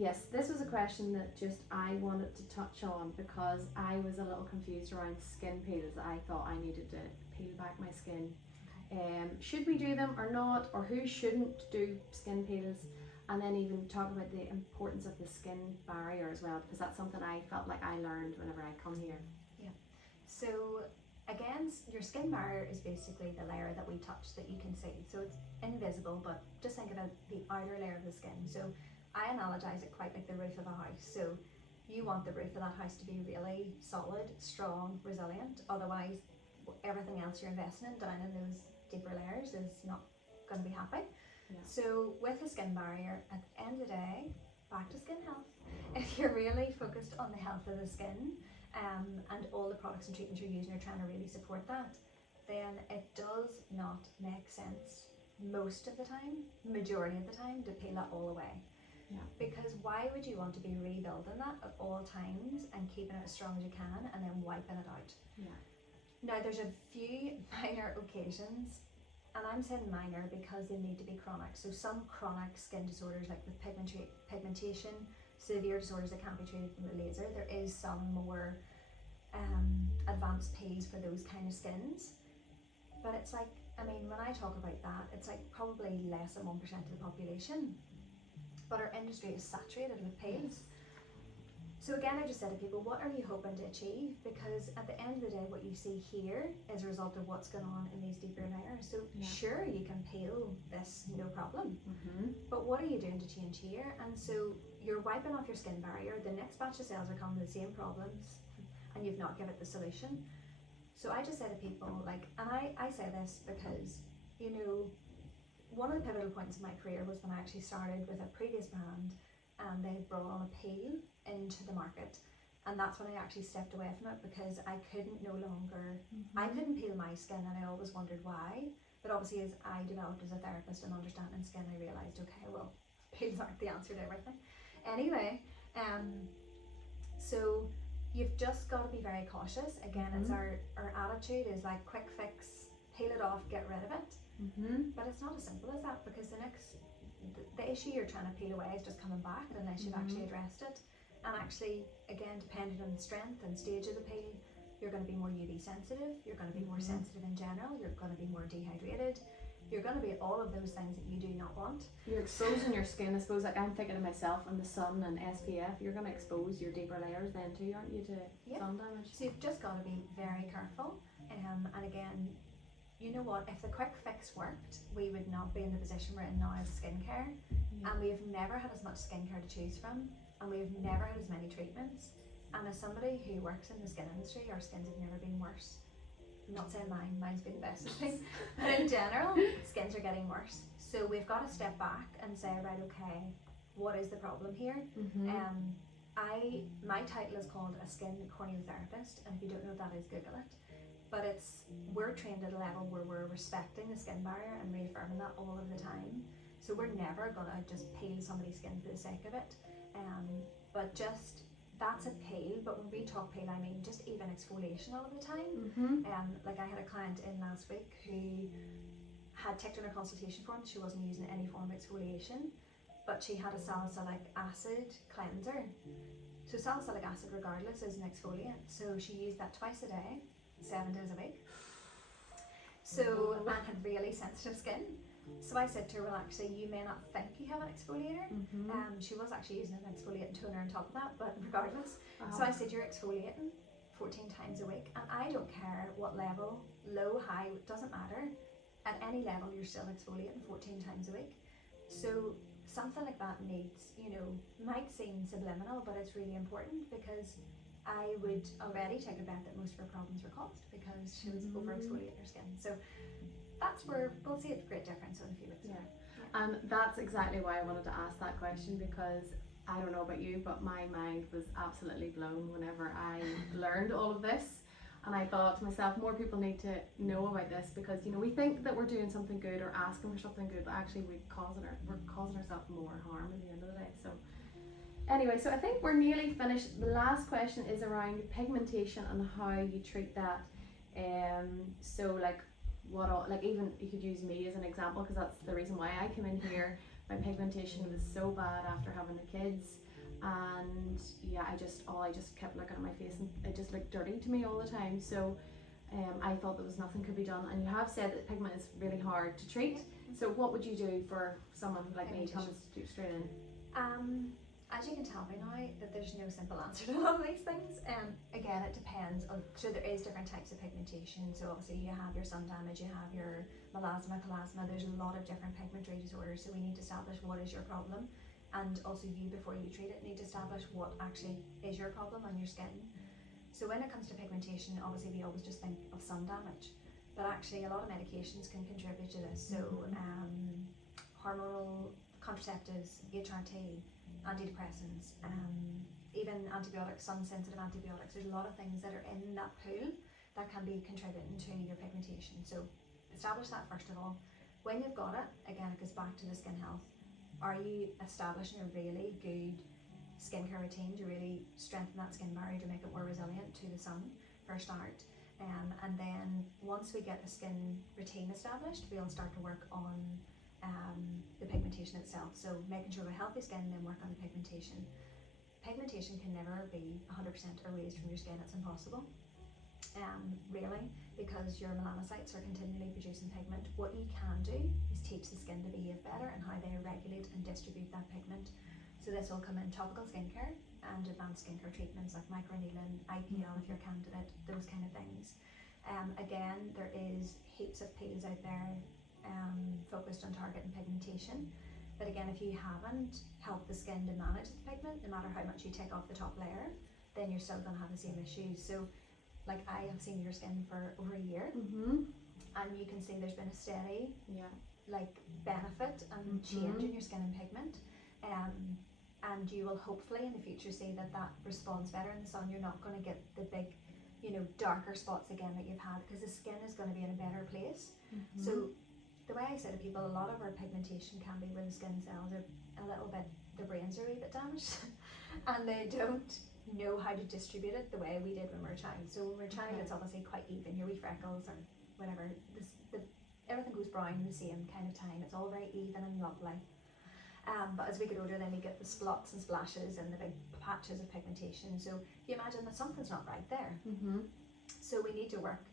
Yes, this was a question that just I wanted to touch on because I was a little confused around skin peels. I thought I needed to peel back my skin. Should we do them or not, or who shouldn't do skin peels? And then even talk about the importance of the skin barrier as well, because that's something I felt like I learned whenever I come here. Yeah. So again, your skin barrier is basically the layer that we touch that you can see. So it's invisible, but just think about the outer layer of the skin. So I analogize it quite like the roof of a house. So you want the roof of that house to be really solid, strong, resilient. Otherwise, everything else you're investing in down in those deeper layers is not going to be happy. Yeah. So with the skin barrier, at the end of the day, back to skin health. If you're really focused on the health of the skin, and all the products and treatments you're using are trying to really support that, then it does not make sense most of the time, majority of the time, to peel that all away. Yeah. Because why would you want to be rebuilding that at all times and keeping it as strong as you can and then wiping it out? Yeah. Now there's a few minor occasions, and I'm saying minor because they need to be chronic. So some chronic skin disorders, like with pigmentation, severe disorders that can't be treated with laser, there is some more advanced peels for those kind of skins. But it's like, I mean, when I talk about that, it's like probably less than 1% of the population. But our industry is saturated with peels. So again, I just said to people, what are you hoping to achieve? Because at the end of the day, what you see here is a result of what's going on in these deeper layers. So sure, you can peel this, no problem. But what are you doing to change here? And so you're wiping off your skin barrier. The next batch of cells are coming with the same problems, and you've not given it the solution. So I just say to people, like, and I say this because, you know, one of the pivotal points in my career was when I actually started with a previous brand, and they brought on a peel into the market, and that's when I actually stepped away from it because I couldn't no longer, I couldn't peel my skin, and I always wondered why. But obviously, as I developed as a therapist and understanding skin, I realised, okay, well, peels aren't the answer to everything. Anyway, so you've just got to be very cautious. Again, it's our attitude is like quick fix, peel it off, get rid of it. But it's not as simple as that, because the issue you're trying to peel away is just coming back unless you've actually addressed it. And actually, again, depending on the strength and stage of the peel, you're going to be more UV sensitive, you're going to be more sensitive in general, you're going to be more dehydrated, you're going to be all of those things that you do not want. You're exposing your skin, I suppose, like I'm thinking of myself and the sun and SPF, you're going to expose your deeper layers then too, aren't you, to sun damage? So you've just got to be very careful. And again, you know what, if the quick fix worked, we would not be in the position we're in now as skincare. And we've never had as much skincare to choose from, and we've never had as many treatments. And as somebody who works in the skin industry, our skins have never been worse. I'm not saying mine's been the best of things, but in general, skins are getting worse. So we've got to step back and say, right, okay, what is the problem here? My title is called a skin corneotherapist, and if you don't know what that is, Google it. But we're trained at a level where we're respecting the skin barrier and reaffirming that all of the time. So we're never gonna just peel somebody's skin for the sake of it. But just, that's a peel, but when we talk peel, I mean just even exfoliation all of the time. Like I had a client in last week who had ticked in her consultation form, she wasn't using any form of exfoliation, but she had a salicylic acid cleanser. So salicylic acid regardless is an exfoliant, so she used that twice a day, 7 days a week. So, and had really sensitive skin. So I said to her, well, actually, you may not think you have an exfoliator. She was actually using an exfoliating toner on top of that, but regardless. So I said, you're exfoliating 14 times a week, and I don't care what level, low, high, it doesn't matter. At any level, you're still exfoliating 14 times a week. So something like that needs, you know, might seem subliminal, but it's really important, because I would already take a bet that most of her problems were caused because she was over exfoliating her skin. So that's where we'll see a great difference in a few weeks. And that's exactly why I wanted to ask that question, because I don't know about you, but my mind was absolutely blown whenever I learned all of this. And I thought to myself, more people need to know about this, because, you know, we think that we're doing something good or asking for something good, but actually we're causing ourselves more harm at the end of the day. So anyway, so I think we're nearly finished. The last question is around pigmentation and how you treat that. So like even you could use me as an example, because that's the reason why I came in here. My pigmentation was so bad after having the kids, and yeah, I just kept looking at my face and it just looked dirty to me all the time. So I thought there was nothing could be done, and you have said that pigment is really hard to treat. So what would you do for someone like me coming straight in? As you can tell by now that there's no simple answer to a lot of these things. Again, it depends on, so there is different types of pigmentation. So obviously you have your sun damage, you have your melasma, chloasma, there's a lot of different pigmentary disorders. So we need to establish what is your problem, and also you, before you treat it, need to establish what actually is your problem on your skin. So when it comes to pigmentation, obviously we always just think of sun damage, but actually a lot of medications can contribute to this. So hormonal contraceptives, HRT, antidepressants, even antibiotics, sun-sensitive antibiotics. There's a lot of things that are in that pool that can be contributing to your pigmentation. So establish that first of all. When you've got it, again, it goes back to the skin health. Are you establishing a really good skincare routine to really strengthen that skin barrier to make it more resilient to the sun for a start? And then once we get the skin routine established, we'll start to work on the pigmentation itself. So making sure we have healthy skin and then work on the pigmentation. Pigmentation can never be 100% erased from your skin, it's impossible. Really, because your melanocytes are continually producing pigment. What you can do is teach the skin to behave better and how they regulate and distribute that pigment. So this will come in topical skincare and advanced skincare treatments like microneedling, IPL if you're a candidate, those kind of things. Again, there is heaps of peels out there focused on targeting pigmentation, but again, if you haven't helped the skin to manage the pigment, no matter how much you take off the top layer, then you're still going to have the same issues. So like, I have seen your skin for over a year, and you can see there's been a steady like benefit and change in your skin and pigment, and you will hopefully in the future see that that responds better in the sun. You're not going to get the big, you know, darker spots again that you've had, because the skin is going to be in a better place. So the way I say to people, a lot of our pigmentation can be where the skin cells are a little bit, their brains are a wee bit damaged and they don't know how to distribute it the way we did when we were a child. So when we're a child, it's obviously quite even, your wee freckles or whatever, everything goes brown in the same kind of time. It's all very even and lovely. But as we get older, then we get the splots and splashes and the big patches of pigmentation. So if you imagine that something's not right there. So we need to work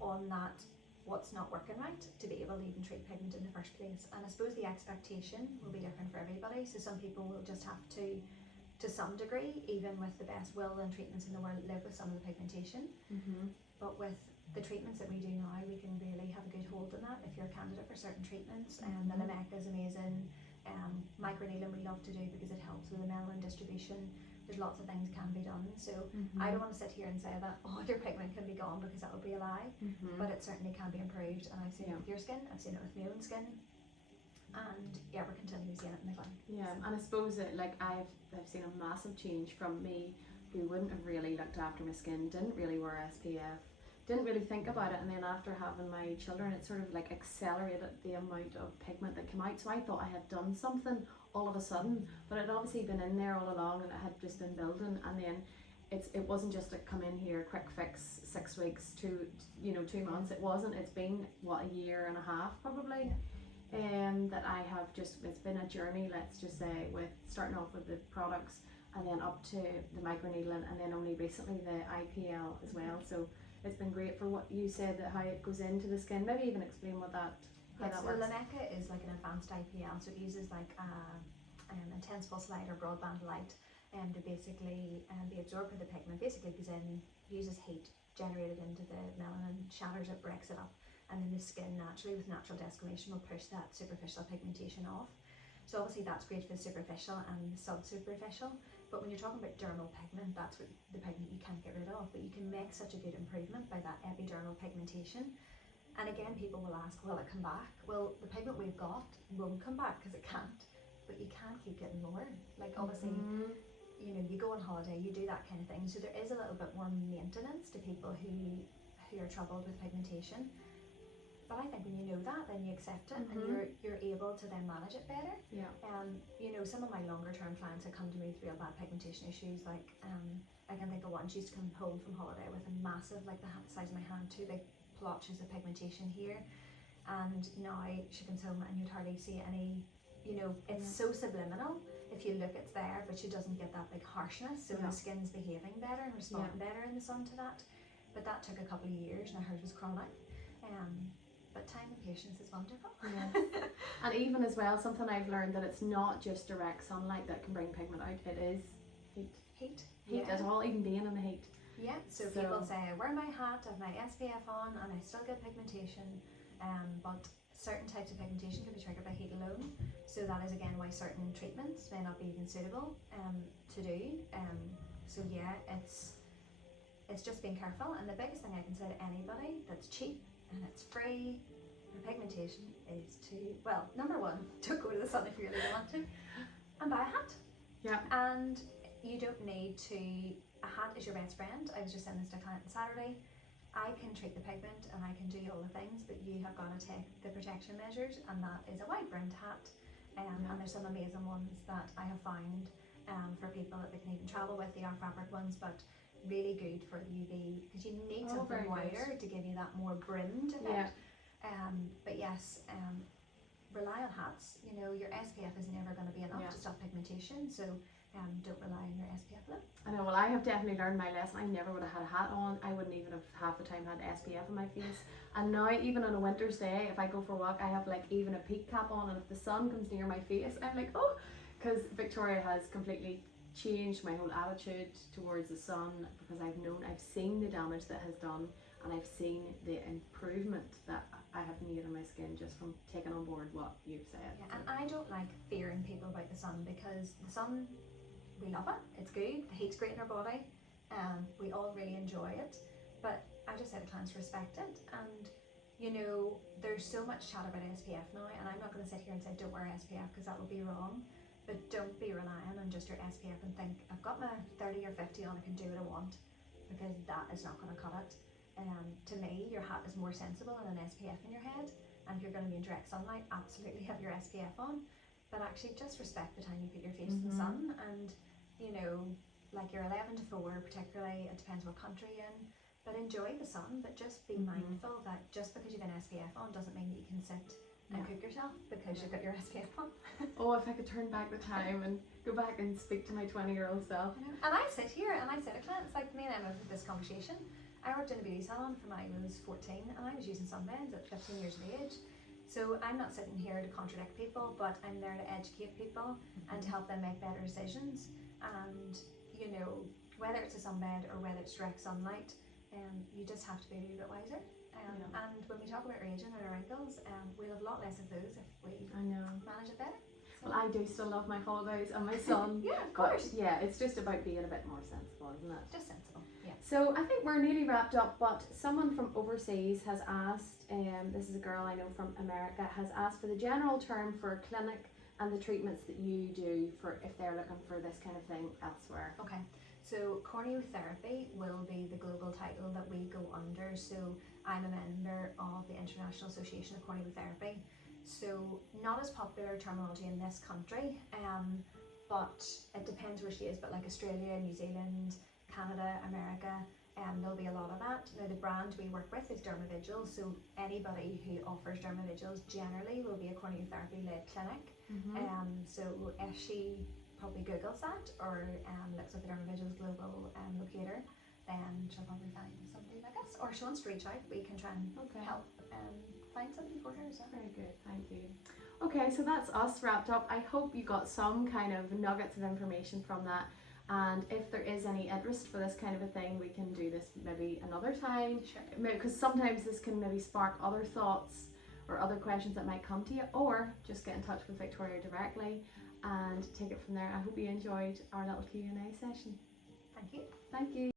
on that, what's not working right, to be able to even treat pigment in the first place. And I suppose the expectation will be different for everybody. So some people will just have to some degree, even with the best will and treatments in the world, live with some of the pigmentation. But with the treatments that we do now, we can really have a good hold on that if you're a candidate for certain treatments. And the Lamecca is amazing. Microneedling we love to do because it helps with the melanin distribution. There's lots of things can be done. So I don't want to sit here and say that all your pigment can be gone, because that would be a lie. But it certainly can be improved, and I've seen it with your skin, I've seen it with my own skin, and yeah, we're continually seeing it in the clinic. Yeah, and I suppose that like I've seen a massive change from me, who wouldn't have really looked after my skin, didn't really wear SPF, didn't really think about it, and then after having my children, it sort of like accelerated the amount of pigment that came out. So I thought I had done something all of a sudden, but it had obviously been in there all along, and it had just been building. And then it wasn't just a come in here, quick fix, 6 weeks, 2 months. It wasn't. It's been a year and a half probably. That I have just, it's been a journey, let's just say, with starting off with the products and then up to the microneedling, and then only recently the IPL as well. So it's been great for what you said, that how it goes into the skin. Maybe even explain what that, how that so works. Lamecca is like an advanced IPL, so it uses like intense pulse light or broadband light to basically be absorbed by the pigment. Basically goes in, uses heat generated into the melanin, shatters it, breaks it up, and then the skin naturally, with natural desquamation, will push that superficial pigmentation off. So obviously that's great for the superficial and the sub-superficial, but when you're talking about dermal pigment, that's what the pigment you can't get rid of, but you can make such a good improvement by that epidermal pigmentation. And again, people will ask, will it come back? Well, the pigment we've got won't come back because it can't, but you can keep getting more. Like obviously, you know, you go on holiday, you do that kind of thing, so there is a little bit more maintenance to people who are troubled with pigmentation. But I think when you know that, then you accept it, and you're able to then manage it better. Yeah. You know, some of my longer term clients have come to me with real bad pigmentation issues. Like I can think of one, she used to come home from holiday with a massive, like the size of my hand, 2 big blotches of pigmentation here, and now she comes home and you'd hardly see any, you know, it's so subliminal. if you look, it's there, but she doesn't get that big harshness, so Yeah. her skin's behaving better and responding better in the sun to that. But that took a couple of years, and hers was chronic. But time and patience is wonderful. Yeah. And even as well, something I've learned, that it's not just direct sunlight that can bring pigment out, it is heat. Heat. Heat as well, even being in the heat. Yeah, so people say, I wear my hat, I have my SPF on, and I still get pigmentation, but certain types of pigmentation can be triggered by heat alone. So that is again why certain treatments may not be even suitable to do. So yeah, it's just being careful. And the biggest thing I can say to anybody that's cheap and it's free for pigmentation is to, well, number one, don't go to the sun if you really want to, and buy a hat. Yeah. And you don't need to, a hat is your best friend. I was just saying this to a client on Saturday. I can treat the pigment and I can do all the things, but you have got to take the protection measures, and that is a wide brimmed hat. And there's some amazing ones that I have found for people that they can even travel with. They are fabric ones, but really good for UV, because you need something wider to give you that more brimmed effect. But yes, rely on hats. You know, your SPF is never going to be enough to stop pigmentation, so don't rely on your SPF alone. I know, well, I have definitely learned my lesson. I never would have had a hat on. I wouldn't even have half the time had SPF on my face. And now, even on a winter's day, if I go for a walk, I have like even a peak cap on, and if the sun comes near my face, I'm like, oh, because Victoria has completely changed my whole attitude towards the sun, because I've seen the damage that has done, and I've seen the improvement that I have made on my skin just from taking on board what you've said. Yeah, and I don't like fearing people about the sun, because the sun, we love it, it's good, the heat's great in our body, we all really enjoy it, but I just say to clients, respect it. And you know, there's so much chat about SPF now, and I'm not going to sit here and say don't wear SPF, because that would be wrong, but don't be relying on just your SPF and think, I've got my 30 or 50 on, I can do what I want, because that is not going to cut it. To me, your hat is more sensible than an SPF in your head, and if you're going to be in direct sunlight, absolutely have your SPF on, but actually just respect the time you put your face in the sun. And you know, like your 11 to 4 particularly, it depends what country you're in, but enjoy the sun, but just be mindful that just because you've an SPF on doesn't mean that you can sit and cook yourself because you've got your SPF on. Oh, if I could turn back the time and go back and speak to my 20-year-old self. And I sit here and I say to clients, like me and Emma have had this conversation, I worked in a beauty salon from I was 14, and I was using sunbeds at 15 years of age. So I'm not sitting here to contradict people, but I'm there to educate people and to help them make better decisions. And you know, whether it's a sunbed or whether it's direct sunlight, you just have to be a little bit wiser. And when we talk about our aging and our wrinkles, we'll have a lot less of those if we manage it better. Well, I do still love my holidays and my sun. Yeah, of course. But yeah, it's just about being a bit more sensible, isn't it? Just sensible, yeah. So I think we're nearly wrapped up, but someone from overseas has asked, this is a girl I know from America, has asked for the general term for a clinic and the treatments that you do for if they're looking for this kind of thing elsewhere. Okay, so corneotherapy will be the global title that we go under. So I'm a member of the International Association of Corneotherapy. So not as popular terminology in this country, but it depends where she is, but like Australia, New Zealand, Canada, America, there'll be a lot of that. Now the brand we work with is Dermavigil, so anybody who offers Dermavigils generally will be a corneotherapy led clinic. So if she probably Googles that or looks at the Dermavigils global locator, then she'll probably find somebody like us, or she wants to reach out, we can try and help find somebody for her as well. Very good, thank you. Okay, so that's us wrapped up. I hope you got some kind of nuggets of information from that, and if there is any interest for this kind of a thing, we can do this maybe another time. Sure. Because sometimes this can maybe spark other thoughts or other questions that might come to you, or just get in touch with Victoria directly and take it from there. I hope you enjoyed our little Q&A session. Thank you. Thank you.